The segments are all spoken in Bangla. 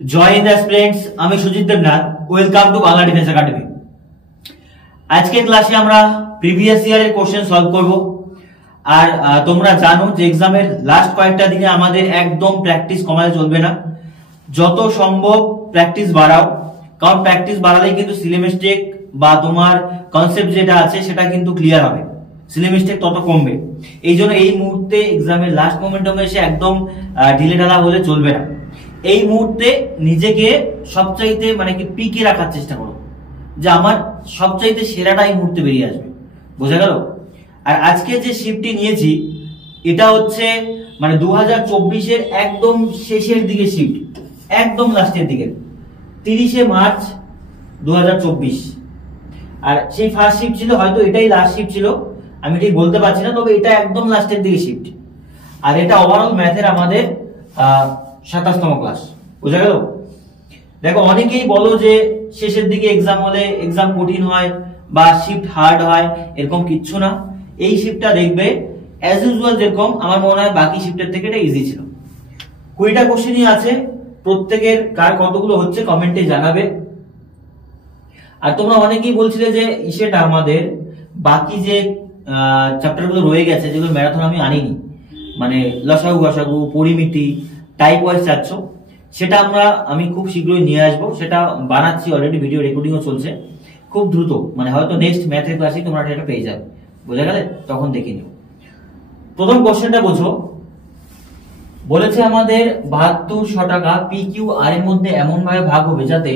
জয় হিন্দ অ্যাসপিরেন্টস, আমি Sujit Debnath. Welcome to Bangla defence academy. আজকের ক্লাসে আমরা প্রিভিয়াস ইয়ারের কোশ্চেন সলভ করব। আর তোমরা জানো যে এক্সামের লাস্ট কয়েকটা দিনে আমাদের একদম প্র্যাকটিস কমালে চলবে না, যত সম্ভব প্র্যাকটিস বাড়াও, কারণ প্র্যাকটিস বাড়ালেই কিন্তু সিলেবাসটেক বা তোমার কনসেপ্ট যেটা আছে সেটা কিন্তু ক্লিয়ার হবে, সিলেবাসটেক তত কমবে। এই জন্য এই মুহূর্তে এক্সামের লাস্ট মোমেন্টামে এসে একদম ঢিলে ঢালা হলে চলবে না। এই মুহূর্তে নিজেকে সবচাইতে মানে কি পিকে রাখার চেষ্টা করো, যে আমার সবচাইতে সেরাটা এই মুহূর্তে বেরিয়ে আসবে। বোঝা গেল? আর আজকে যে শিফটটি নিয়েছি এটা হচ্ছে মানে 2024-এর একদম শেষের দিকে শিফট, একদম লাস্টের দিকে, 30শে মার্চ 2024। আর সেই ফার্স্ট শিফট ছিল, হয়তো এটাই লাস্ট শিফট ছিল, আমি ঠিক বলতে পারছি না, তবে এটা একদম লাস্টের দিকে শিফট। আর এটা ওভারঅল ম্যাথের আমাদের 27তম ক্লাস। বুঝা গেল? দেখো, অনেকেই বলো যে শেষের দিকে এক্সাম হলে এক্সাম কঠিন হয় বা শিফট হার্ড হয়, এরকম কিচ্ছু না। এই শিফটটা দেখবে অ্যাজ ইউজুয়াল যেরকম, আমার মনে হয় বাকি শিফটের থেকে এটা ইজি ছিল। 20টা কোশ্চেনই আছে, প্রত্যেকের কার কতগুলো হচ্ছে কমেন্টে জানাবে। আর তোমরা অনেকেই বলছিলে যে সেটা আমাদের বাকি যে চ্যাপ্টারগুলো রয়ে গেছে, যেগুলো ম্যারাথন আমি আনিনি, মানে লসাগু গসাগু পরিমিতি টাইপ ওয়াইজ চাচ্ছ, সেটা আমি খুব শীঘ্রই নিয়ে আসবো। সেটা বানাচ্ছি, অলরেডি ভিডিও রেকর্ডিংও চলছে, খুব দ্রুত, মানে হয়তো নেক্সট ম্যাথের ক্লাসে তোমরা এটা পেয়ে যাবে। বোঝা গেলে? তখন দেখে নিও। প্রথম কোশ্চেনটা বোঝো। বলেছে আমাদের 7200 টাকা পি কিউ আর এর মধ্যে এমন ভাবে ভাগ হবে যাতে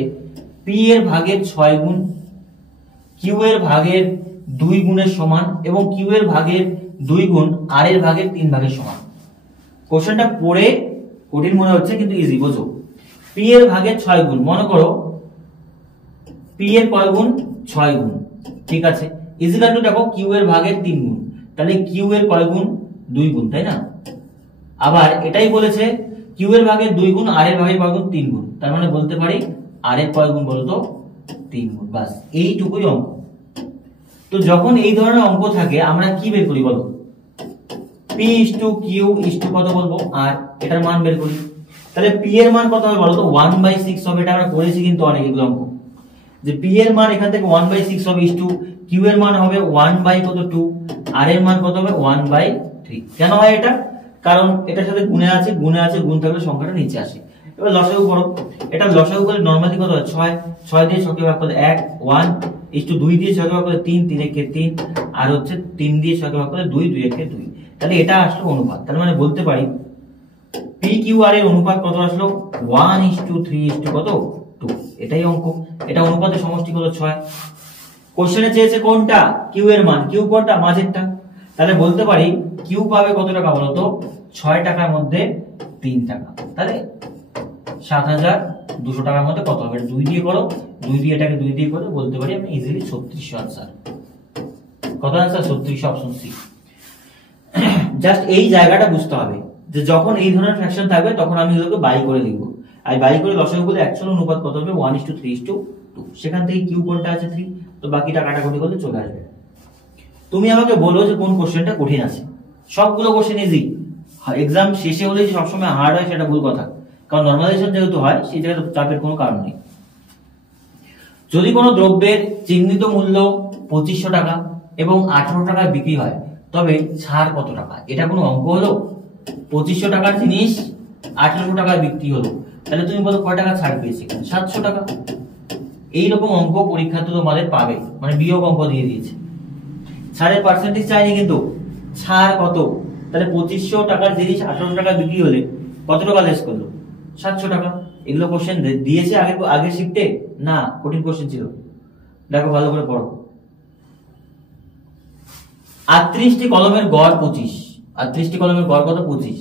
পি এর ভাগের 6 গুণ, কিউ এর ভাগের 2 গুণের সমান এবং কিউ এর ভাগের 2 গুণ আর এর ভাগের 3 ভাগের সমান। কোশ্চেনটা পড়ে কঠিন মনে হচ্ছে কিন্তু ইজি। বোঝো, পি এর ভাগের 6 গুণ, মনে করো পি এর কয় গুণ? 6 গুণ, ঠিক আছে। ইজিক্যাল টু দেখো কিউ এর ভাগের 3 গুণ, তাহলে কিউ এর কয় গুণ? 2 গুণ, তাই না? আবার এটাই বলেছে কিউ এর ভাগের 2 গুণ আর এর ভাগের কয় গুণ? 3 গুণ। তার মানে বলতে পারি আর এর কয় গুণ বলতো? 3 গুণ। বাস, এইটুকুই অঙ্ক। তো যখন এই ধরনের অঙ্ক থাকে আমরা কি বের করি বলো? P is to Q is to কত বলবো, আর এটার মান বের করি। তাহলে পি এর মান কত হবে বলো তো? 1/6 হবে। এটা আমরা করেছি কিন্তু অনেক এগুলো অঙ্ক, যে পি এর মান এখান থেকে 1/6 হবে ইস টু কিউ এর মান হবে 1/2, আর এর মান কত হবে? 1/3। কেন হয় এটা? কারণ এটার সাথে গুণে আছে, গুণ থাকলে সংখ্যাটা নিচে আসে। এবার লসাগু করো। এটা লসাগু করলে নরমালি কত হয়? 6 দিয়ে 6 কে ভাগ করলে 1, 1 ইস টু 2 দিয়ে 6 কে ভাগ করলে 3, 3 একে 3, আর হচ্ছে 3 দিয়ে 6 কে ভাগ করলে 2, 2 একে 2। তাহলে এটা আসলো অনুপাত। তার মানে বলতে পারি পি কিউ আর এর অনুপাত কত আসলো? 1:3 কত? 2। এটাই অঙ্ক। এটা অনুপাতের সমষ্টি কত? 6। কোশ্চেনে চেয়েছে কোনটা? কিউ এর মান। কিউ কোনটা? মাঝেরটা। তাহলে বলতে পারি কিউ পাবে কত টাকা বলতো? 6 টাকার মধ্যে 3 টাকা। তাহলে 7200 টাকার মধ্যে কত হবে? 2 দিয়ে করো, 2 দিয়ে এটাকে 2 দিয়ে করো, বলতে পারি আমি ইজিলি 3600 আনসার। কত আনসার? 3600, option C. জাস্ট এই জায়গাটা বুঝতে হবে যে যখন এই ধরনের ফ্র্যাকশন থাকবে তখন আমি এগুলোকে বাই করে লিখবো। আর বাই করে লসাগু করলে অ্যাকচুয়াল অনুপাত কত হবে? 1:3:2। সেখান থেকে কিউ কোনটা আছে? 3। তো বাকিটা কাটাকুটি করলে চলে আসবে। তুমি আমাকে বলো যে কোন কোশ্চেনটা কঠিন আছে। সবগুলো কোশ্চেন ইজি। এক্সাম শেষে হলে সবসময় হার্ড হয় সেটা ভুল কথা, কারণ নরমালাইজেশন যেহেতু হয় সেই জায়গায় চাপের কোনো কারণ নেই। যদি কোনো দ্রব্যের চিহ্নিত মূল্য 2500 টাকা এবং 18 টাকায় বিক্রি হয় তবে ছাড় কত টাকা? এটা কোনো অঙ্ক হলো? 2500 টাকার জিনিস 1800 টাকায় বিক্রি হলো, তাহলে তুমি বলো কয় টাকা ছাড় পেয়েছি? 700 টাকা। এইরকম অঙ্ক পরীক্ষাতে তোমাদের পাবে, মানে বিয়োগ অঙ্ক দিয়ে দিয়েছে। ছাড়ের পার্সেন্টেজ চাইনি কিন্তু ছাড় কত? তাহলে 2500 টাকার জিনিস 1800 টাকা বিক্রি হলে কত টাকা লেস করলো? 700 টাকা। এগুলো কোশ্চেন দিয়েছে আগের শিফটে না? কঠিন কোশ্চেন ছিল। দেখো ভালো করে পড়ো। 38টি কলমের গড় 25। 38টি কলমের গড় কত? 25।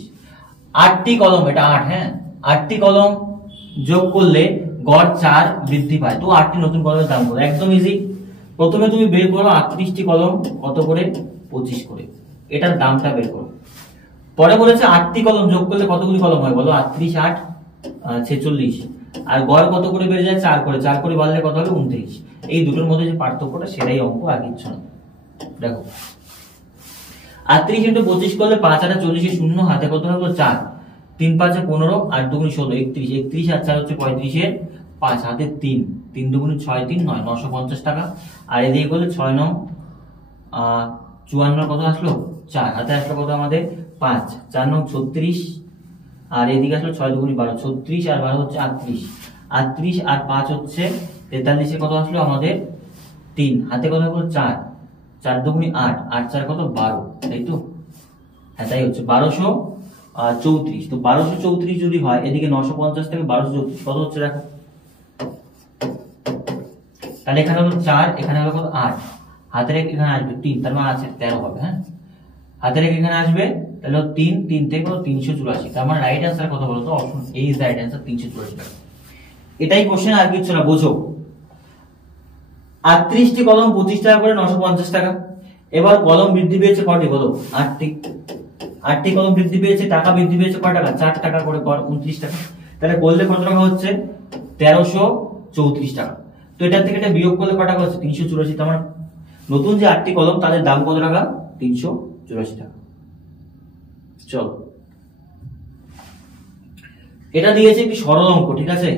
8টি কলম, এটা 8, হ্যাঁ, 8টি কলম যোগ করলে গড় 4 বৃদ্ধি পায়। তো 8টি নতুন কলমের দাম কত? একদম ইজি। প্রথমে তুমি বের করো 38টি কলম কত করে? 25 করে। এটার দামটা বের করো। পরে বলেছে 8টি কলম যোগ করলে কতগুলি কলম হয় বলো? 38, 8, 46। আর গড় কত করে বেড়ে যায়? 4 করে। 4 করে বাড়লে কত হবে? 29। এই দুটোর মধ্যে যে পার্থক্যটা সেটাই অঙ্ক, আর কিচ্ছু না। দেখো 38 × 25 করলে 5 আর 40 শূন্য, হাতে কত হবে? 4। 3 5 15 8 2 16 31, 31 আর 4 হচ্ছে 35 এর 5, হাতে 3, 3 2 6 3 9, 950 টাকা। আর এদিকে করলে 6 9 54 কত আসলো 4, হাতে আসলো কত আমাদের 5, 4 9 36, আর এদিকে আসলো 6 2 12, 36 আর 12 হচ্ছে 38, 38 আর 5 হচ্ছে 43 এ কত আসলো আমাদের 3, হাতে কত হলো 4, 4 2 8, 8 4 কত 12, তাই তো? হ্যাঁ তাই হচ্ছে 1234। তো 1234 যদি হয়, এদিকে 950 থেকে 1234 কত হচ্ছে দেখো, তাহলে এখানে হলো 4, এখানে হলো কত 8, হাতের এখানে আসবে 3, তার মানে আছে 13 হবে। হ্যাঁ, হাতের এখানে আসবে, তাহলে 3 3 থেকে কত 384, তার মানে রাইট অ্যান্সার কত বলো তো? Option A is the right answer, 384 টাকা। এটাই কোশ্চেন, আর কিছু না, বোঝো। 38টি কলম 25 টাকা করে 950 টাকা। এবার কলম বৃদ্ধি পেয়েছে কয়টি বলো? 8টি। 8টি কলম বৃদ্ধি পেয়েছে, টাকা বৃদ্ধি পেয়েছে কয় টাকা? 4 টাকা করে, 29 টাকা। তাহলে করলে কত টাকা হচ্ছে? 1334 টাকা। তো এটার থেকে এটা বিয়োগ করলে কত টাকা হচ্ছে? 384। তার মানে নতুন যে 8টি কলম তাদের দাম কত টাকা? 384 টাকা। চলো, এটা দিয়েছে একটি সরল অঙ্ক, ঠিক আছে?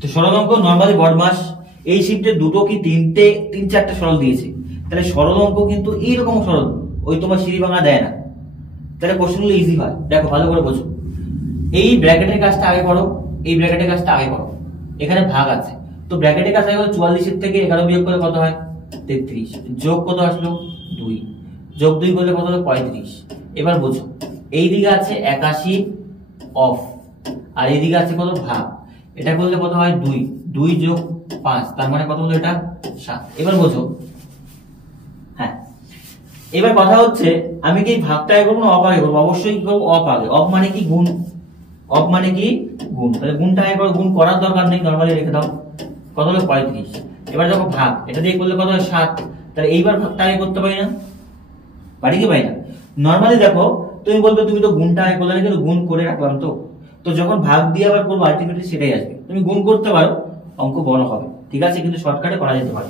তো সরল অঙ্ক নরমালি বদমাস এই শিফটে দুটো কি তিনটে 3-4টা সরল দিয়েছে, তাহলে সরল অঙ্ক কিন্তু এইরকম সরল, ওই তোমার সিঁড়ি ভাঙা দেয় না, তাহলে কোশ্চেনগুলো ইজি হয়। দেখো ভালো করে বোঝো, এই ব্র্যাকেটের কাজটা আগে করো, এই ব্র্যাকেটের কাজটা আগে করো। এখানে ভাগ আছে, তো ব্র্যাকেটের কাজ আগে 44 থেকে 11 বিয়োগ করে কত হয়? 33, যোগ কত আসলো? 2, যোগ 2 করলে কত হলো? 35। এবার বোঝো, এই দিকে আছে 81 অফ, আর এই দিকে আছে কত? ভাগ। এটা করলে কত হয়? 2, 2 যোগ 5, তার মানে কত হলো? এটা 7। এবার বোঝো, হ্যাঁ এবার কথা হচ্ছে আমি কি ভাগটা আগে করবো না অফ আগে করবো? অবশ্যই কি করবো? অফ আগে। অফ মানে কি? গুণ। অফ মানে কি? গুণ। তাহলে গুণটা আগে করো, গুণ করার দরকার নেই, নরমালি রেখে দাও। কত হলো? 35। এবার দেখো ভাগ, এটা দিয়ে করলে কত হয়? 7। তাহলে এইবার ভাগটা আগে করতে পারি না? পারি কি পারি না? নরমালি দেখো, তুমি বলবে তুমি তো গুণটা আগে করলে না, কিন্তু গুণ করে রাখলাম তো। তো যখন ভাগ দিয়ে আবার করবো আলটিমেটলি সেটাই আসবে। তুমি গুণ করতে পারো, অঙ্ক বড় হবে, ঠিক আছে, কিন্তু শর্টকাটে করা যেতে পারে।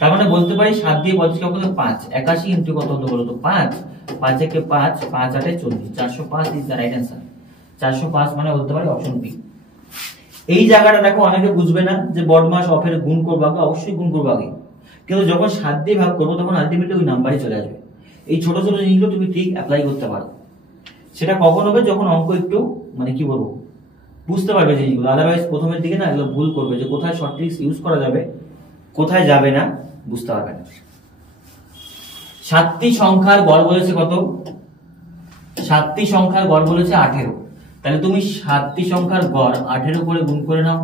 তার মানে বলতে পারি 7 দিয়ে 35 কত হলো? 5। 81 ইনটু কত হলো বলো তো? 5। 5 একে 5, 5 8 40, 405 ইজ দ্য রাইট অ্যান্সার। 405 মানে বলতে পারি অপশন বি। এই জায়গাটা দেখো অনেকে বুঝবে না যে বদমাস অফের গুণ করবো আগে, অবশ্যই গুণ করবো আগে, কিন্তু যখন 7 দিয়ে ভাগ করবো তখন আলটিমেটলি ওই নাম্বারই চলে আসবে। এই ছোট ছোট জিনিসগুলো তুমি ঠিক অ্যাপ্লাই করতে পারো। সেটা কখন হবে? যখন অঙ্ক একটু মানে কি বলবো বুঝতে পারবে জিনিসগুলো। আদারওয়াইজ প্রথমের দিকে না এগুলো ভুল করবে, যে কোথায় শর্ট ট্রিক্স ইউজ করা যাবে, কোথায় যাবে না, বুঝতে পারবে না। 7টি সংখ্যার গড় বলেছে কত? 7টি সংখ্যার গড় বলেছে 18। তাহলে তুমি 7টি সংখ্যার গড় 18 করে গুণ করে নাও।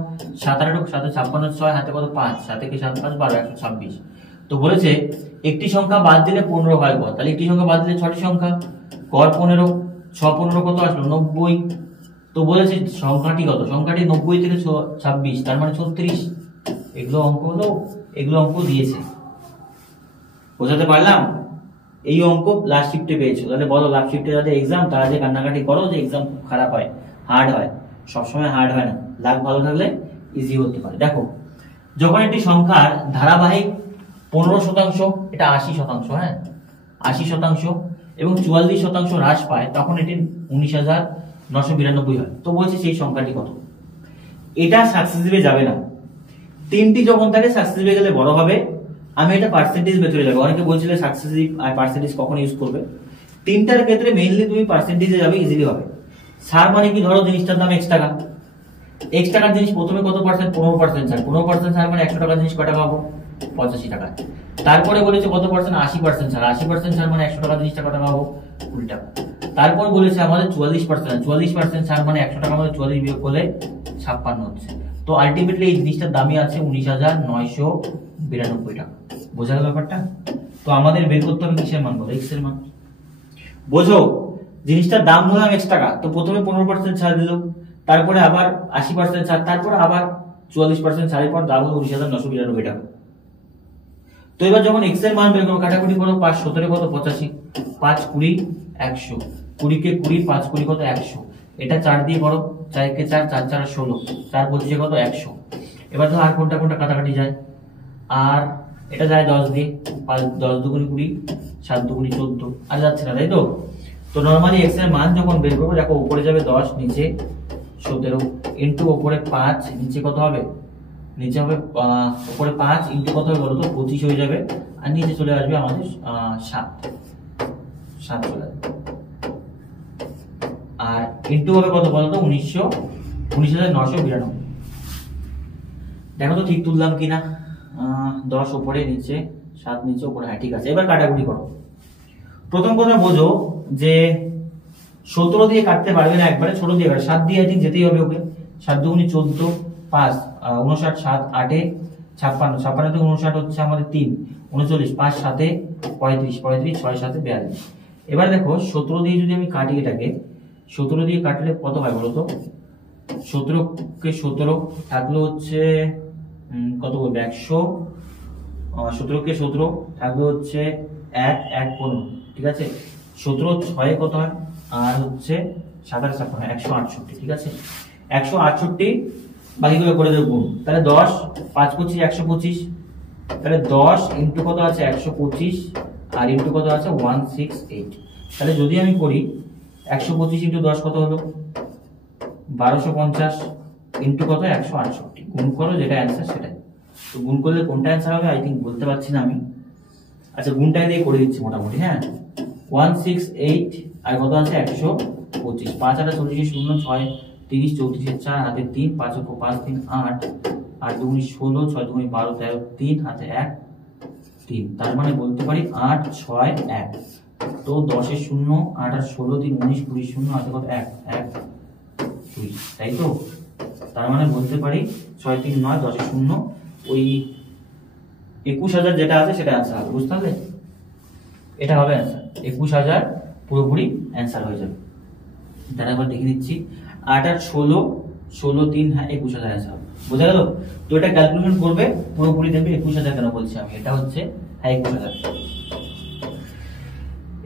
7 8 7 56 6, হাতে কত? 5, 7 কে 7 5 12, 126। তো বলেছে একটি সংখ্যা বাদ দিলে 15 হয় গড়, তাহলে একটি সংখ্যা বাদ দিলে 6টি সংখ্যা, গড় 15, 6 15 কত আসলো? 90। তো বলেছে সংখ্যাটি কত? সংখ্যাটি 90 থেকে 26, তার মানে 36। এগুলো অঙ্ক হলো, এগুলো অঙ্ক দিয়েছে, বোঝাতে পারলাম? এই অঙ্ক লাস্ট শিফটে পেয়েছো, তাহলে বলো লাস্ট শিফটে যাদের এক্সাম তারা যে কান্নাকাটি করো যে এক্সাম খুব খারাপ হয়, হার্ড হয়, সবসময় হার্ড হয় না, লাক ভালো থাকলে ইজি হতে পারে। দেখো, যখন একটি সংখ্যার ধারাবাহিক 15%, এটা 80%, হ্যাঁ 80% এবং 44% হ্রাস পায়, তখন এটি 19,992 হয়। তো বলছে সেই সংখ্যাটি কত? এটা সাকসেসিভে যাবে না, 3টি যখন থাকে সাকসেসিভে গেলে বড় হবে। আমি এটা পার্সেন্টেজ মেথডে যাবে, অনেকে বলছিল সাকসেসিভ আর পার্সেন্টেজ কখন ইউজ করবে। 3টার ক্ষেত্রে মেইনলি তুমি পার্সেন্টেজে যাবে, ইজিলি হবে। সার মানে কি? ধরো জিনিসটার দাম x টাকা, x টাকার জিনিস প্রথমে কত পার্সেন্ট? 15% ছাড়। 15% ছাড় মানে 100 টাকার জিনিস কত টাকা পাবো? 85 টাকা। তারপরে বলেছে কত পার্সেন্ট? 80% ছাড়। 80% ছাড় মানে 100 টাকার জিনিসটা কত টাকা পাবো? 20 টাকা। তারপর বলেছে আমাদের 44%, 44% ছাড় মানে 100 টাকা মধ্যে 44 বিয়োগ করলে 56 হচ্ছে। তো আলটিমেটলি এই জিনিসটার দামই আছে 19,992 টাকা। বোঝা গেল ব্যাপারটা? তো আমাদের বের করতে হবে কিসের মান বলো? x এর মান। বোঝো, জিনিসটার দাম ধরলাম x টাকা, তো প্রথমে 15% ছাড় দিল, তারপরে আবার 80% ছাড়, তারপরে আবার 44% ছাড়ের পর দাম হলো 19,992 টাকা। তো এবার যখন x এর মান বের করো, কাটাকুটি করো, 5 17 কত? 85, 5 20 100, 20 কে 20, 5 20 কত? 100। এটা 4 দিয়ে করো, 4 কে 4, 4 4 16, 4 25 কত? 100। এবার তো আর কোনটা কোনটা কাটাকাটি যায়, আর এটা যায় 10 দিয়ে, 5 10 2 20, 7 2 14, আর যাচ্ছে না, তাই তো? তো তো নরমালি এক্স এর মান যখন বের করবো, দেখো উপরে যাবে 10, নিচে 17 ইন্টু উপরে 5, নিচে কত হবে, নিচে হবে উপরে 5 ইন্টু কত হবে বলতো 25 হয়ে যাবে, আর নিচে চলে আসবে আমাদের 7 চলে আসবে, আর ইন্টু হবে কত বলতো 19,992। দেখো তো ঠিক তুললাম কিনা, 10 উপরে নিচে 7 নিচে উপরে, হ্যাঁ ঠিক আছে। এবার কাটাকুটি করো। প্রথম কথা বোঝো যে 17 দিয়ে কাটতে পারবে না একবারে, ছোট দিয়ে 7 দিয়ে আই থিঙ্ক যেতেই হবে ওকে। 7 দুগুনি 14, 5 59, 7 8 56, 56 থেকে 59 হচ্ছে আমাদের 3 39, 5 7 35, 35 6 7 42। এবার দেখো 17 দিয়ে যদি আমি কাটি এটাকে, 17 দিয়ে কাটলে কত হয় বলতো, 17 কে 17 থাকলো হচ্ছে কত বলবে 100, 17 কে 17 থাকবে হচ্ছে 1 1 15, ঠিক আছে। 17 6 কত হয়, আর হচ্ছে 7 আর 7 হয় 168, ঠিক আছে। 168 বাকিগুলো করে দেব গুণ, তাহলে 10 5 25 125, তাহলে 10 ইন্টু কত আছে 125, আর ইন্টু কত আছে 168। তাহলে যদি আমি করি 125 ইন্টু 10 কত হলো 1250, ইন্টু কত 168, গুণ করো যেটা অ্যান্সার সেটাই। তো গুণ করলে কোনটা অ্যান্সার হবে আই থিঙ্ক বলতে পারছি না আমি, আচ্ছা গুণটাই দিয়ে করে দিচ্ছি মোটামুটি, হ্যাঁ 168 আর কত আছে 125, 5 আর 40 0 6 30 34 4 হাতে 3 5 5 3 8 8 দুগুনি 16 6 দুগুনি 12 13 3 হাতে 1 3, তার মানে বলতে পারি 8 6 1। তো 10 এর 0 8 আর 16 3 19 20 0 হাতে কত 1 1 2, তাই তো। তার মানে বলতে পারি 6 3 9 10 এর 0 ওই 21,000 যেটা আছে সেটা অ্যান্সার হবে, বুঝতে পারলে? এটা হবে অ্যান্সার, 21,000 পুরোপুরি অ্যান্সার হয়ে যাবে। তাহলে একবার দেখে নিচ্ছি, 8 আর 16 16 3 হ্যাঁ 21,000 অ্যান্সার হবে, বোঝা গেল? তো এটা ক্যালকুলেশন করবে পুরোপুরি দেখবে 21,000 কেন বলছি আমি, এটা হচ্ছে হ্যাঁ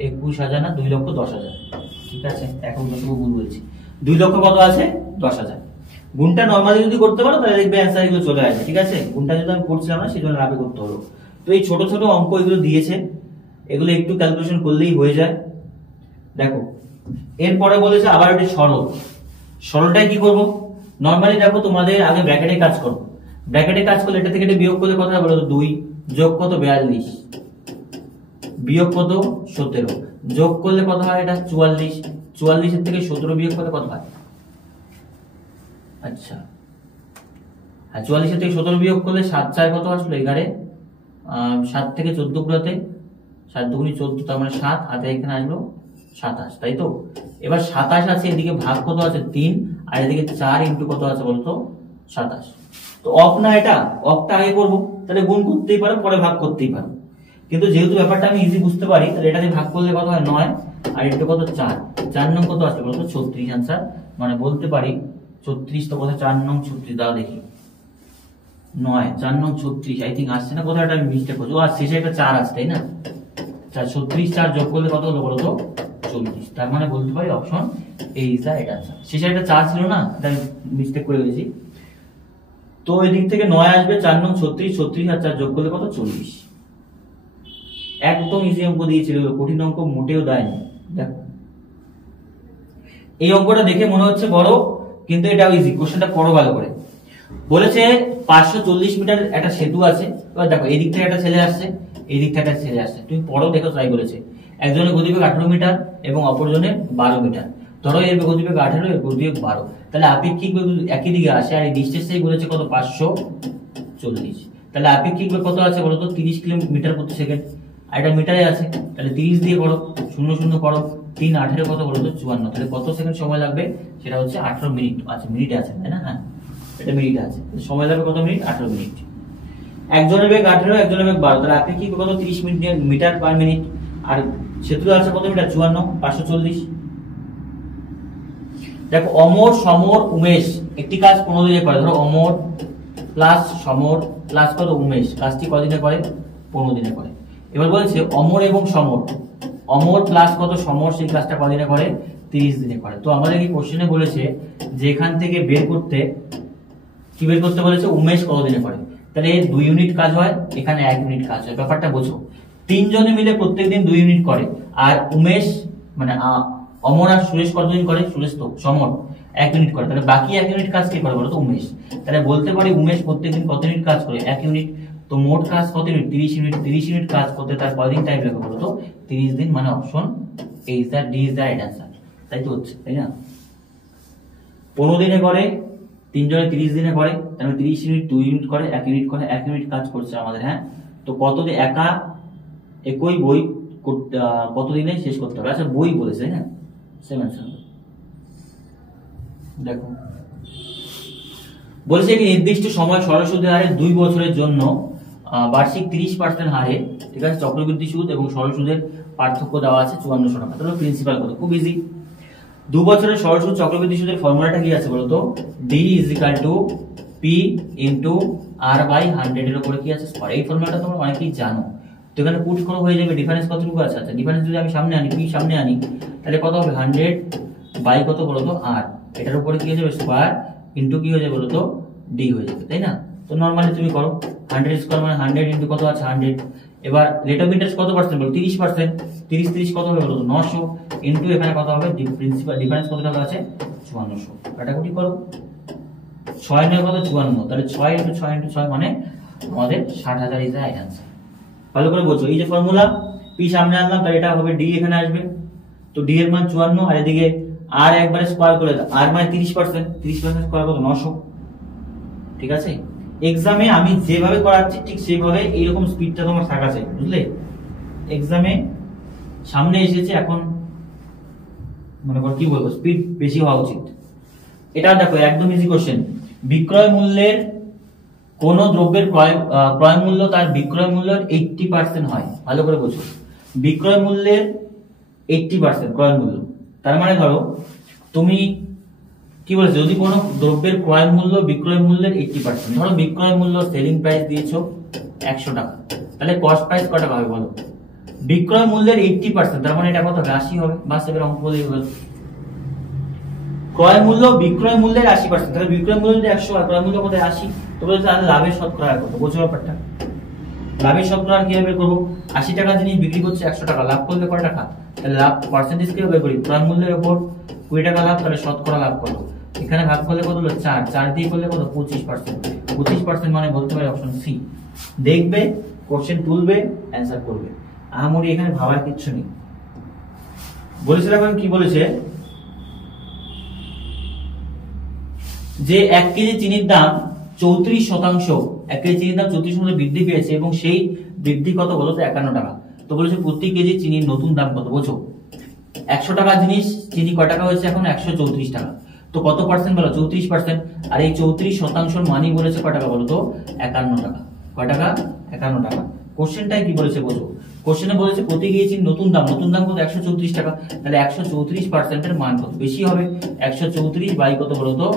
21,000 না 2,10,000, ঠিক আছে। এখন দশমিক গুণ বলছি, 2 লক্ষ কত আছে 10,000। গুণটা নরমালি যদি করতে পারো তাহলে দেখবে অ্যান্সার এগুলো চলে আসবে, ঠিক আছে। গুণটা যদি আমি করছিলাম না সেজন্য রাবে করতে হলো। তো এই ছোট ছোট অঙ্ক এগুলো দিয়েছে, এগুলো একটু ক্যালকুলেশন করলেই হয়ে যায়। দেখো এরপরে বলেছে আবার একটি সরল, সরলটাই কি করব, নরমালি দেখো তোমাদের আগে ব্র্যাকেটে কাজ করো, ব্র্যাকেটে কাজ করলে এটা থেকে এটা বিয়োগ করলে কত হয় বলো তো 2 যোগ কত 42 বিয়োগ কত 17 যোগ করলে কত হয় এটা 44, 44 এর থেকে 17 বিয়োগ করলে কত হয়, আচ্ছা আর 44 এর থেকে 17 বিয়োগ করলে 7 4 কত আসলো 11, 7 থেকে 14 পুরাতে 7 দুগুনি 14, তার মানে 7 হাতে এখানে আসলো 27, তাই তো। এবার 27 আছে, এদিকে ভাগ কত আছে 3, আর এদিকে 4 ইন্টু কত আছে বলতো 27। তো অফ না, এটা অফটা আগে করবো, তাহলে গুণ করতেই পারো পরে ভাগ করতেই পারো, কিন্তু যেহেতু ব্যাপারটা আমি ইজি বুঝতে পারি তাহলে এটা দিয়ে ভাগ করলে কত হয় 9, আর এটা কত 4, 4 নং কত আসবে বলতো 36 আনসার, মানে বলতে পারি 36, তো কোথায় 4 নং 36 দাও দেখি, 9 4 নং 36 আই থিঙ্ক আসছে না, কোথায় একটা আমি মিস্টেক করছি, আর শেষে একটা 4 আছে তাই না, 36 4 যোগ করলে কত হলো বলতো 40, তার মানে বলতে পারি option A is the right answer. শেষে একটা 4 ছিল না, এটা মিস্টেক করে ফেলেছি। তো এই দিক থেকে 9 আসবে, 4 নং 36, 36 আর 4 যোগ করলে কত 40। একদম ইজি অঙ্ক দিয়েছিল, কঠিন অঙ্ক মোটেও দেয়নি। দেখো এই অঙ্কটা দেখে মনে হচ্ছে বড়, কিন্তু এটাও ইজি, কোশ্চেনটা পড়ো ভালো করে। বলেছে 540 মিটার একটা সেতু আছে, এবার দেখো এই দিক থেকে একটা ছেলে আসছে, এই দিক থেকে একটা ছেলে আসছে, তুমি পড়ো দেখো তাই বলেছে। একজনের গতিবেগ 18 মিটার এবং অপরজনের 12 মিটার, ধরো এর গতিবেগ 18 এর গতিবেগ 12, তাহলে আপেক্ষিক বেগ একই দিকে আসে, আর এই ডিসটেন্সটাই বলেছে কত 540, তাহলে আপেক্ষিক বেগ কত আছে বলো তো 30 কিলোমিটার প্রতি সেকেন্ড, আর এটা মিটারে আছে, তাহলে 30 দিয়ে করো, 0 0 করো, 3 18 কত বলো তো 54, তাহলে কত সেকেন্ড সময় লাগবে সেটা হচ্ছে 18 মিনিট। আচ্ছা মিনিটে আছে তাই না, হ্যাঁ এটা মিনিটে আছে, সময় লাগবে কত মিনিট 18 মিনিট। একজনের বেগ 18 একজনের বেগ 12, তাহলে আপেক্ষিক বেগ কত 30 মিটার পার মিনিট, আর সেতু আছে কত মিটার 54 540। দেখো অমর সমর উমেশ একটি কাজ 15 দিনে করে, ধরো অমর প্লাস সমর প্লাস কত উমেশ কাজটি কদিনে করে 15 দিনে করে। এবার বলেছে অমর এবং সমর, অমর প্লাস কত সমর সেই কাজটা কদিনে করে 30 দিনে করে। তো আমাদের এই কোশ্চেনে বলেছে যে এখান থেকে বের করতে কি বের করতে বলেছে উমেশ কতদিনে করে, তাহলে 2 ইউনিট কাজ হয়, এখানে 1 ইউনিট কাজ হয়, ব্যাপারটা বোঝো। 3 জনে মিলে প্রত্যেকদিন 2 ইউনিট করে, আর উমেশ মানে অমর আর সুরেশ কতদিন করে? সুরেশ তো সমর 1 ইউনিট করে, তাহলে বাকি 1 ইউনিট কাজ কে করে বলো তো? উমেশ। তাহলে বলতে পারি উমেশ প্রত্যেকদিন কত ইউনিট কাজ করে? 1 ইউনিট। তো মোট কাজ কত ইউনিট? 30 ইউনিট। 30 ইউনিট কাজ করতে তার কয়দিন টাইম লাগে বলো তো? 30 দিন। মানে option A is the D is the right answer. তাই তো হচ্ছে, তাই না? 15 দিনে করে, 3 জনে 30 দিনে করে, তাহলে 30 ইউনিট 2 ইউনিট করে, 1 ইউনিট করে, 1 ইউনিট কাজ করছে আমাদের। হ্যাঁ, তো কত দিন একা একই বই কত দিনে শেষ করতে হবে? আচ্ছা বই বলেছে, তাই না? Same answer. দেখো বলেছে কি নির্দিষ্ট সময় সরল সুদের হারে 2 বছরের জন্য বার্ষিক 30% হারে, ঠিক আছে, চক্রবৃদ্ধি সুদ এবং সরল সুদের পার্থক্য দেওয়া আছে 5400 টাকা। তাহলে প্রিন্সিপাল কত? খুব ইজি। 2 বছরের সরল সুদ চক্রবৃদ্ধি সুদের ফর্মুলাটা কি আছে বলতো? D = P * R/100 এর উপরে কি আছে? স্কয়ার। এই ফর্মুলাটা তোমরা অনেকেই জানো। তো এখানে পুট করো, হয়ে যাবে। ডিফারেন্স কতটুকু আছে? আচ্ছা ডিফারেন্স যদি আমি সামনে আনি, P সামনে আনি, তাহলে কত হবে? 100 বাই কত বলতো? R। এটার উপরে কি হয়ে যাবে? স্কয়ার ইনটু কি হয়ে যাবে বলতো? D হয়ে যাবে, তাই না? তো নরমালি তুমি করো 100 স্কয়ার মানে 100 ইনটু কত আছে? 100। এবার রেট অফ ইন্টারেস্ট কত পার্সেন্ট বলো? 30%। 30 কত হবে বলো তো? 900 ইনটু এখানে কত হবে? প্রিন্সিপাল ডিফারেন্স কত টাকা আছে? 5400। কাটাকুটি করো, 6 9 কত? 54। তাহলে 6 ইনটু 6 ইনটু 6 মানে আমাদের 60,000 ইজ দ্য রাইট आंसर। ভালো করে বোঝো, এই যে ফর্মুলা, পি সামনে আনলাম, তাহলে এটা হবে ডি, এখানে আসবে। তো ডি এর মান 54, আর এদিকে আর একবারে স্কয়ার করে দাও। আর মানে 30%, 30% স্কয়ার কত? 900। ঠিক আছে? এক্সামে আমি যেভাবে করাচ্ছি ঠিক সেভাবে এইরকম স্পিডটা তোমার থাকা চাই, বুঝলে? এক্সামে সামনে এসেছে, এখন মনে কর কি বলবো, স্পিড বেশি হওয়া উচিত। এটা দেখো একদম ইজি কোশ্চেন। বিক্রয় মূল্যের কোন দ্রব্যের ক্রয় মূল্য তার বিক্রয় মূল্যের 80% হয়। ভালো করে বোঝো, বিক্রয় মূল্যের 80% ক্রয় মূল্য। তার মানে ধরো তুমি কি বলেছো, যদি কোনো দ্রব্যের ক্রয় মূল্য বিক্রয় মূল্যের 80%, ধরো বিক্রয় মূল্য সেলিং প্রাইস দিয়েছো 100 টাকা, তাহলে কস্ট প্রাইস কত টাকা হবে বলো? বিক্রয় মূল্যের 80%, তার মানে এটা কত হবে? 80 হবে। বাস এবার অঙ্ক বলেই হলো। ক্রয় মূল্য বিক্রয় মূল্যের 80%, তাহলে বিক্রয় মূল্য যদি 100 আর ক্রয় মূল্য কত? 80। তো বলতে তাহলে লাভের শতকরা কত? বোঝো ব্যাপারটা। লাভের শতকরা কিভাবে করবো? 80 টাকা জিনিস বিক্রি করছে 100 টাকা, লাভ করলে কত টাকা? তাহলে লাভ পার্সেন্টেজ কিভাবে করি? ক্রয় মূল্যের উপর 20 টাকা লাভ, তাহলে শতকরা লাভ কত? এখানে ভাগ করলে কত হলো? 4। 4 দিয়ে করলে কত? 25%। 25% মানে বলতে পারি অপশন সি। দেখবে কোশ্চেন তুলবে, অ্যান্সার করবে। আমরি এখানে ভাবার কিচ্ছু নেই। বলেছিল এখন কি বলেছে যে 1 কেজি চিনির দাম 34%, 1 কেজি চিনির দাম 34% বৃদ্ধি পেয়েছে এবং সেই বৃদ্ধি কত বলো তো? 51 টাকা। তো বলেছে প্রতি কেজি চিনির নতুন দাম কত? বোঝো, 100 টাকা জিনিস চিনি কয় টাকা হয়েছে এখন? 134 টাকা। তো কত পার্সেন্ট বলো? 34%। আর এই 34% মানি বলেছে কয় টাকা বলো তো? 51 টাকা। কয় টাকা? 51 টাকা। কোশ্চেনটাই কি বলেছে বোঝো, কোশ্চেনে বলেছে প্রতি কেজি চিনি নতুন দাম কত? 134 টাকা। তাহলে 134% এর মান কত? বেশি হবে। 134 বাই কত বলো তো?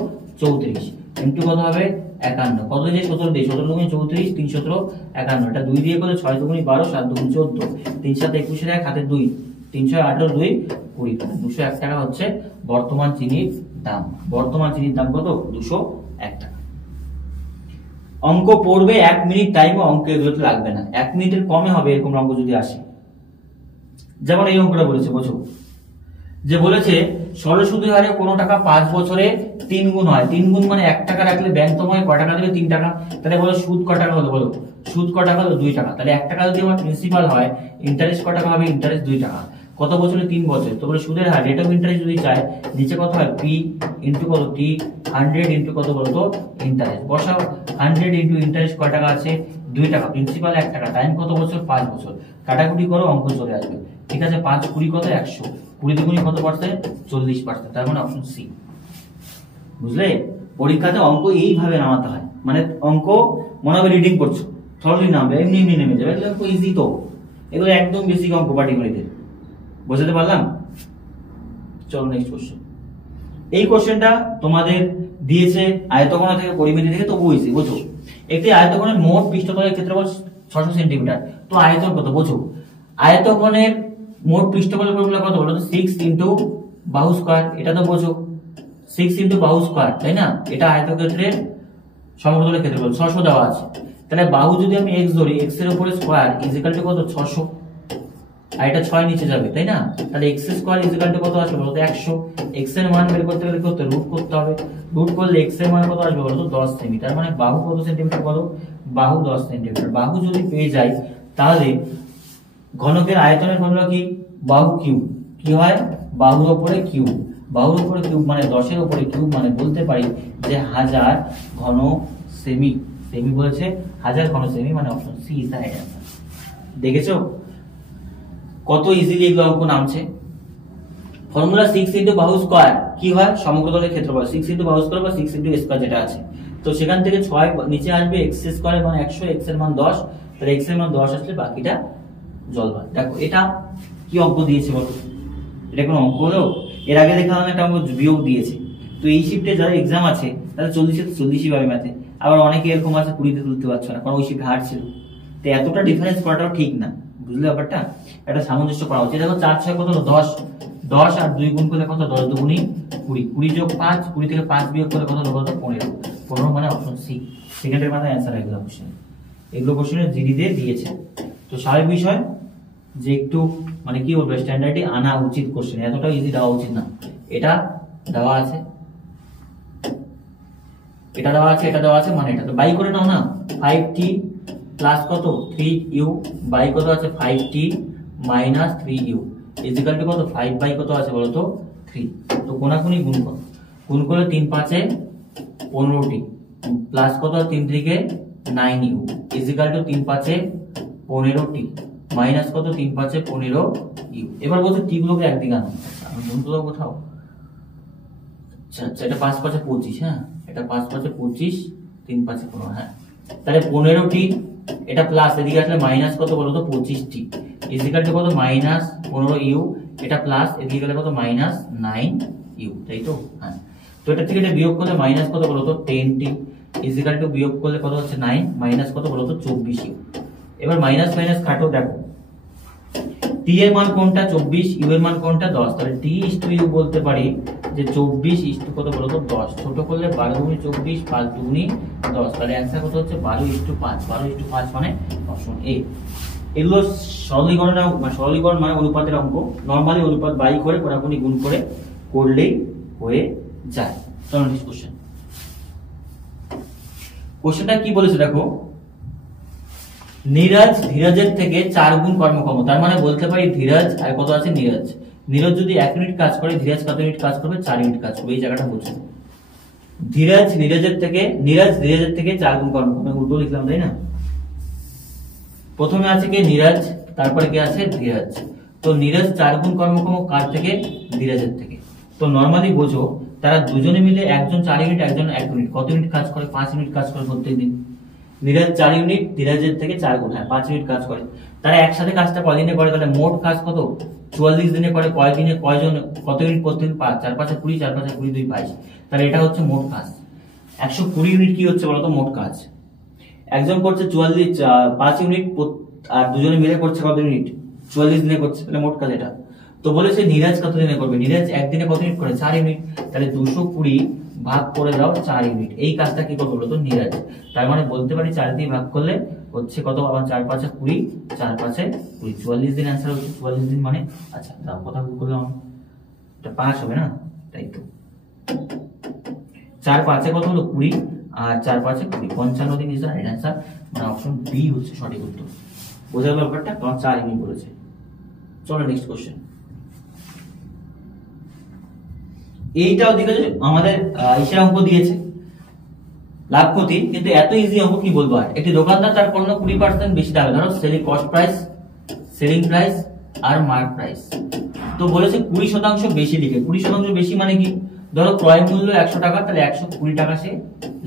34 ইনটু কত হবে? 51। কত দিয়ে 17 দিয়ে? 17 দুগুণে 34, 3 17 51। এটা 2 দিয়ে করলে 6 দুগুণে 12, 7 দুগুণে 14, 3 7 21 এর 1 হাতে 2, 3 6 18 2 20, 201 টাকা হচ্ছে বর্তমান চিনির দাম। বর্তমান চিনির দাম কত? 201 টাকা। অঙ্ক পড়বে 1 মিনিট টাইম, অঙ্ক এগুলোতে লাগবে না, 1 মিনিটের কমে হবে এরকম অঙ্ক যদি আসে। যেমন এই অঙ্কটা বলেছে, বোঝো, যে বলেছে সরল সুদের হারে কোন টাকা 5 বছরে 3 গুণ হয়। 3 গুণ মানে 1 টাকা রাখলে ব্যাংক তোমায় কয় টাকা দেবে? 3 টাকা। তাহলে বলো সুদ কয় টাকা হলো বলো? সুদ কয় টাকা হলো? 2 টাকা। তাহলে 1 টাকা যদি আমার প্রিন্সিপাল হয়, ইন্টারেস্ট কয় টাকা হবে? ইন্টারেস্ট 2 টাকা। কত বছরে? 3 বছর। তো বলে সুদের হার রেট অফ ইন্টারেস্ট যদি চায়, নিচে কত হয়? পি ইনটু কত? টি, 100 ইনটু কত বলতো? ইন্টারেস্ট। বসাও 100 ইনটু ইন্টারেস্ট কয় টাকা আছে? 2 টাকা। প্রিন্সিপাল 1 টাকা। টাইম কত বছর? 5 বছর। কাটাকুটি করো, অঙ্ক চলে আসবে। ঠিক আছে, 5 20 কত? 100। 20 দুগুণে কত পার্সেন্ট? 40%। তার মানে অপশন সি। বুঝলে, পরীক্ষাতে অঙ্ক এইভাবে নামাতে হয়, মানে অঙ্ক মনে হবে রিডিং করছো, থরলি নামবে, এমনি এমনি নেমে যাবে। এগুলো অঙ্ক ইজি তো, এগুলো একদম বেসিক অঙ্ক পাটিগণিতের। বুঝতে পারলাম? চলো নেক্সট কোশ্চেন। এই কোশ্চেনটা তোমাদের দিয়েছে আয়তঘন থেকে পরিমিতি থেকে, তবু ইজি। বোঝো, একটি আয়তঘনের মোট পৃষ্ঠতলের ক্ষেত্রফল 600 সেন্টিমিটার। তো আয়তন কত? বোঝো, আয়তঘনের মোট পৃষ্ঠতলের ফর্মুলা কত বলো তো? 6 ইনটু বাহু স্কয়ার। এটা তো বোঝো, 6 ইনটু বাহু স্কয়ার, তাই না? এটা আয়তক্ষেত্রের সমতলের ক্ষেত্রফল 600 দেওয়া আছে। তাহলে বাহু যদি আমি x ধরি, x এর উপরে স্কয়ার ইজ ইকুয়াল টু কত? 600। আর এটা 6 নিচে যাবে, তাই না? তাহলে x স্কয়ার ইকুয়াল টু কত আসবে বলতো 100। x এর মান বের করতে গেলে কত রুট করতে হবে, রুট করলে x এর মান কত আসবে বলতো 10 সেমি। তার মানে বাহু কত সেন্টিমিটার বলো, বাহু 10 সেন্টিমিটার। বাহু যদি পেয়ে যাই তাহলে ঘনকের আয়তনের ফর্মুলা কি, বাহু কিউব। কি হয়, বাহুর উপরে কিউব, বাহুর উপরে কিউব মানে 10 এর উপরে কিউব মানে বলতে পারি যে 1000 ঘন সেমি। সেমি বলেছে 1000 ঘন সেমি, মানে option C is the right answer. দেখেছো কত ইজিলি এগুলো অঙ্ক নামছে। ফর্মুলা 6 ইনটু বাহু স্কয়ার কি হয়, সমগ্র তলের ক্ষেত্রফল 6 ইনটু বাহু স্কয়ার বা 6 ইনটু স্কয়ার যেটা আছে। তো সেখান থেকে 6 নিচে আসবে, x স্কয়ার এর মান 100, x এর মান 10, তাহলে x এর মান 10 আসলে বাকিটা জলবাদ। দেখো এটা কি অঙ্ক দিয়েছে বলো, এটা কোন অঙ্ক হলো? এর আগে দেখলাম একটা অঙ্ক বিয়োগ দিয়েছে। তো এই শিফটে যারা এক্সাম আছে তাহলে 40 এ 40ই পাবে ম্যাথে। আবার অনেকে এরকম আছে 20 তে তুলতে পারছে না, কারণ ওই শিফটে হার্ড ছিল। তো এতটা ডিফারেন্স করাটাও ঠিক না, বুঝলে ব্যাপারটা? এটা সামঞ্জস্য করা উচিত। দেখো 4 6 কত হলো 10, 10 আর 2 গুণ করলে কত, 10 দুগুণী 20, 20 যোগ 5, 20 থেকে 5 বিয়োগ করলে কত হলো কত, 15। 15 মানে অপশন সি, সেকেন্ডের মাথায় অ্যান্সার এগুলো কোশ্চেন। এগুলো কোশ্চেনে জিডি দিয়ে দিয়েছে। তো স্বাভাবিক বিষয় যে একটু মানে কি বলবো, স্ট্যান্ডার্ডে আনা উচিত কোশ্চেন, এতটা ইজি দেওয়া উচিত না। এটা দেওয়া আছে, এটা দেওয়া আছে, এটা দেওয়া আছে, মানে এটা তো বাই করে নাও না। 5t প্লাস কত 3u বাই কত আছে 5t minus 3u equal to কত 5 বাই কত আছে বলো তো 3। তো কোনাকুনি গুণ কর, গুণ করলে 3 5 এ 15t প্লাস কত 3 3 কে 9u equal to 3 5 A 15t minus কত 3 5 এ 15u। এবার বলতে টি গুলোকে একদিকে আনো, আমি গুণ করব কোথাও। আচ্ছা আচ্ছা, এটা 5 5 এ 25, হ্যাঁ এটা 5 5 এ 25, 3 5 এ 15, হ্যাঁ তাহলে 15t, এটা প্লাস এদিকে আসলে মাইনাস কত বলো তো 25t ইকুয়াল টু কত মাইনাস 15u, এটা প্লাস এদিকে গেলে কত মাইনাস 9u, তাই তো? হ্যাঁ তো এটা থেকে এটা বিয়োগ করলে মাইনাস কত বলো তো 10t ইকুয়াল টু বিয়োগ করলে কত হচ্ছে 9 মাইনাস কত বলো তো 24u। এবার মাইনাস মাইনাস কাটো, দেখো t এর মান কোনটা 24, u এর মান কোনটা 10, তাহলে t u বলতে পারি যে 24 কত বলো তো 10, ছোট করলে 12 গুণি 24, 5 দুগুণি 10, তাহলে অ্যানসার কত হচ্ছে 12:5, 12:5 মানে অপশন এ। এগুলো সরলীকরণ মানে অনুপাতের অঙ্ক, নরমালি অনুপাত বাই করে কোনাকুনি গুণ করে করলেই হয়ে যায়। চলো নেক্সট কোশ্চেন। কোশ্চেনটা কি বলেছে দেখো, নীরজ ধীরজের থেকে 4 গুণ কর্মক্ষম। তার মানে বলতে পারি ধীরজ আর কত আছে নীরজ, নীরজ যদি 1 ইউনিট কাজ করে ধীরজ কত ইউনিট কাজ করবে 4 ইউনিট কাজ করবে। এই জায়গাটা বুঝছো, নীরজ ধীরজের থেকে 4 গুণ কর্মক্ষম। উল্টো লিখলাম তাই না? প্রথমে আছে কে নীরজ, তারপরে কে আছে ধীরজ। তো নীরজ 4 গুণ কর্মক্ষম কার থেকে, ধীরজের থেকে। তো নরমালি বোঝো তারা দুজনে মিলে, একজন 4 ইউনিট একজন 1 ইউনিট, কত ইউনিট কাজ করে 5 ইউনিট কাজ করে প্রত্যেকদিন। নীরজ 4 ইউনিট, ধীরজের থেকে 4 গুণ, হ্যাঁ 5 ইউনিট কাজ করে। তারা একসাথে কাজটা কয়দিনে করে, তাহলে মোট কাজ কত 44 দিনে করে। কয়দিনে কয়জন কত ইউনিট প্রতিদিন, 5 4 5 20, 4 5 20 2 22, তাহলে এটা হচ্ছে মোট কাজ। 120 ইউনিট কি হচ্ছে বলতো মোট কাজ। একজন করছে 5 ইউনিট আর দুজনে মিলে করছে কত ইউনিট 44 দিনে করছে, তাহলে মোট কাজ এটা। তো বলেছে নীরজ কত দিনে করবে, নীরজ একদিনে কত ইউনিট করে 4 ইউনিট, তাহলে 220 ভাগ করে দাও 4 ইউনিট। এই কাজটা কি করবে বলতো নীরজ। তার মানে বলতে পারি 4 দিয়ে ভাগ করলে হচ্ছে কত, আবার 4 5 20, 4 5 20, 44 দিন অ্যান্সার হচ্ছে 44 দিন মানে। আচ্ছা দাও কথা বললাম, এটা 5 হবে না, তাই তো 4 5 কত হলো 20 আর 4 5 20, 55 দিন ইজ দ্য রাইট অ্যান্সার, মানে অপশন বি হচ্ছে সঠিক উত্তর। বোঝা গেল ব্যাপারটা, কারণ 4 ইউনিট বলেছে। চলো নেক্সট কোশ্চেন। এইটাও দিকে আমাদের ইসের অঙ্ক দিয়েছে লাভ ক্ষতি, কিন্তু এত ইজি অঙ্ক কি বলবো। আর একটি দোকানদার তার পণ্য 20% বেশি দামে, ধরো selling cost price, selling price আর মার্ক প্রাইস। তো বলেছে 20% বেশি লিখে। 20% বেশি মানে কি, ধরো ক্রয় মূল্য 100 টাকা, তাহলে 120 টাকা সে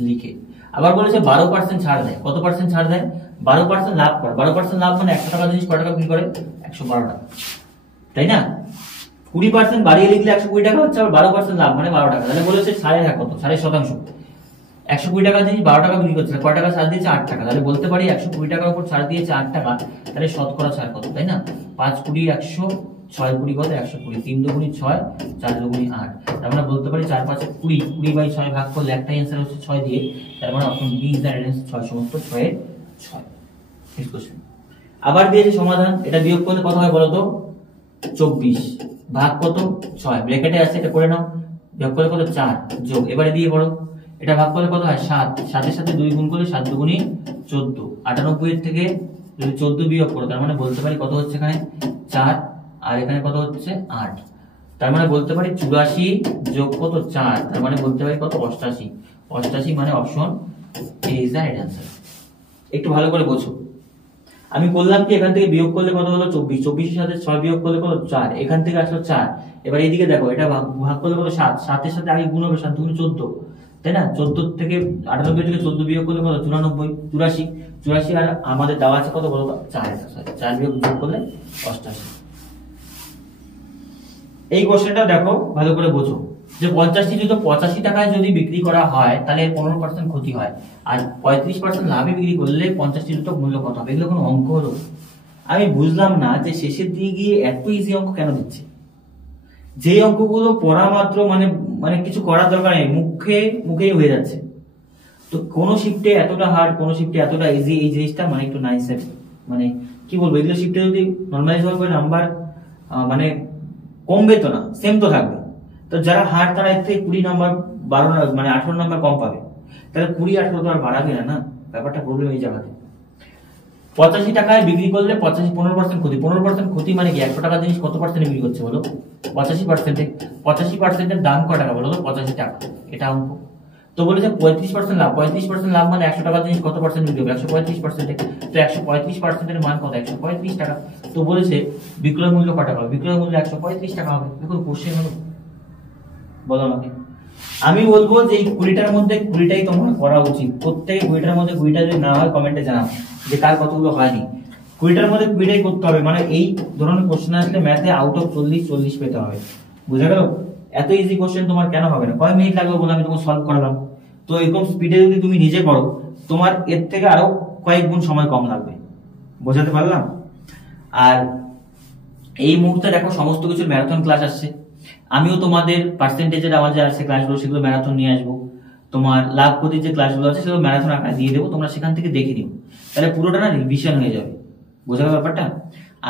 লিখে। আবার বলেছে 12% ছাড় দেয়। কত পার্সেন্ট ছাড় দেয়, 12% লাভ করে। 12% লাভ মানে 100 টাকা জিনিস কত টাকা বিক্রি করে 112 টাকা, তাই না? 20% বাড়িয়ে লিখলে 120 টাকা হচ্ছে, আর 12% লাভ মানে 12 টাকা। তাহলে বলেছে সাড়ে কত 60%, 120 টাকা জিনিস 12 টাকা বিক্রি করছে, কয় টাকা ছাড় দিয়েছে 8 টাকা। তাহলে বলতে পারি 120 টাকার উপর ছাড় দিয়েছে 8 টাকা, তাহলে শতকরা ছাড় কত, তাই না? 5 20 100, 6 20 কত 120, 3 দুগুণি 6, 4 দুগুণি 8। তার মানে বলতে পারি 4 5 20, 20 বাই 6 ভাগ করলে একটাই অ্যান্সার হচ্ছে 6 দিয়ে। তার মানে option B is the right answer, 6 সমস্ত 6 এর 6। Next question. আবার দিয়েছে সমাধান, এটা বিয়োগ করলে কত হয় বলো তো, 24 ভাগ কত 6, ব্র্যাকেটে আছে, এটা করে নাও। বিয়োগ করলে কত 4 যোগ, এবারে দিয়ে পড়ো, এটা ভাগ করলে কত হয় 7, 7 এর সাথে 2 গুণ করলে 7 দুগুণী 14, 98 এর থেকে যদি 14 বিয়োগ করো তার মানে বলতে পারি কত হচ্ছে এখানে 4, আর এখানে কত হচ্ছে 8, তার মানে বলতে পারি 84 যোগ কত 4, তার মানে বলতে পারি কত 88, 88 মানে option A is the right answer. একটু ভালো করে বোঝো, আমি বললাম কি এখান থেকে বিয়োগ করলে কত হলো 24, 24 এর সাথে 6 বিয়োগ করলে কত 4, এখান থেকে আসলো 4, এবার এইদিকে দেখো এটা ভাগ করলে কত 7, 7 এর সাথে আগে গুণ হবে 7 দুগুণ 14, তাই না, 14 থেকে 98 থেকে 14 বিয়োগ করলে কত 94, 84, 84 আর আমাদের দেওয়া আছে কত বলো 4, 4 বিয়োগ করলে 88। এই কোশ্চেনটা দেখো ভালো করে বোঝো, যে 50টি জুতো 85 টাকায় যদি বিক্রি করা হয় তাহলে 15% ক্ষতি হয়, আর 35% লাভে বিক্রি করলে 50টি জুতো মূল্য কত হবে? এগুলো কোনো অঙ্ক হলো? আমি বুঝলাম না যে শেষের দিকে গিয়ে এত ইজি অঙ্ক কেন দিচ্ছে। যে অঙ্কগুলো পড়া মাত্র মানে মানে কিছু করার দরকার নেই, মুখেই হয়ে যাচ্ছে। তো কোন শিফটে এতটা হার্ড, কোন শিফটে এতটা ইজি, এই জিনিসটা মানে একটু নাইস, মানে কি বলবো, এগুলো শিফটে যদি নর্মালাইজ হবে নাম্বার মানে কমবে তো না, সেম তো থাকবে। তো যারা হার্ড তারা এর থেকে 20 নাম্বার 12 মানে 18 নাম্বার কম পাবে, তাহলে 20-18 তো আর বাড়াবে না, না ব্যাপারটা প্রবলেম এই জায়গাতে। 85 টাকায় বিক্রি করলে 15% ক্ষতি, 15% ক্ষতি মানে কি 100 টাকা জিনিস কত পার্সেন্টে বিক্রি করছে বলো? 85%। 85%-এর দাম কত টাকা বলো তো? 85 টাকা, এটা অঙ্ক। তো বলেছে 35% লাভ, 35% লাভ মানে 100 টাকা জিনিস কত পার্সেন্ট বিক্রি হবে? 135%। তো 135%-এর মান কত? 135 টাকা। তো বলেছে বিক্রয় মূল্য কত টাকা হবে? বিক্রয় মূল্য 135 টাকা হবে। দেখুন কোশ্চেন হলো, বলো আমাকে। আমি বলবো যে এই 20টার মধ্যে 20টাই তোমার করা উচিত, প্রত্যেক 20টার মধ্যে 20টা যদি না হয় কমেন্টে জানাও যে কার কতগুলো হয়নি। 20টার মধ্যে 20টাই করতে হবে, মানে এই ধরনের কোশ্চেন আসলে ম্যাথে আউট অফ 40 পেতে হবে, বুঝা গেল? এত ইজি কোশ্চেন তোমার কেন হবে না? কয় মিনিট লাগবে বলে আমি তোমাকে সলভ করালাম। তো এরকম স্পিডে যদি তুমি নিজে করো তোমার এর থেকে আরো কয়েক গুণ সময় কম লাগবে, বোঝাতে পারলাম? আর এই মুহূর্তে দেখো সমস্ত কিছুর ম্যারাথন ক্লাস আসছে, আমিও তোমাদের পার্সেন্টেজের আমার যে আছে ক্লাসগুলো সেগুলো ম্যারাথন নিয়ে আসবো, তোমার লাভ ক্ষতির যে ক্লাসগুলো আছে সেগুলো ম্যারাথন আকারে দিয়ে দেবো, তোমরা সেখান থেকে দেখে নিও, তাহলে পুরোটা না রিভিশন হয়ে যাবে, বোঝা গেল ব্যাপারটা?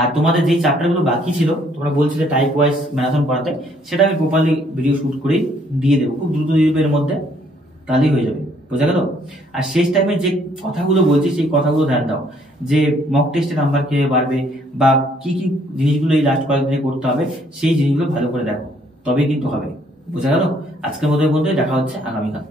আর তোমাদের যে চ্যাপ্টারগুলো বাকি ছিল তোমরা বলছিলে টাইপ ওয়াইজ ম্যারাথন করাতে, সেটা আমি প্রপারলি ভিডিও শুট করে দিয়ে দেবো, খুব দ্রুত দিনের মধ্যে, তাহলেই হয়ে যাবে, বোঝা গেল? আর শেষ টাইমে যে কথাগুলো বলছি সেই কথাগুলো ধ্যান দাও, যে মক টেস্টের নাম্বার কে বাড়বে বা কি কি জিনিসগুলো এই লাস্ট কয়েকদিনে করতে হবে সেই জিনিসগুলো ভালো করে দেখো, তবে কিন্তু হবে, বোঝা গেল? আজকের মধ্যে দেখা হচ্ছে আগামীকাল।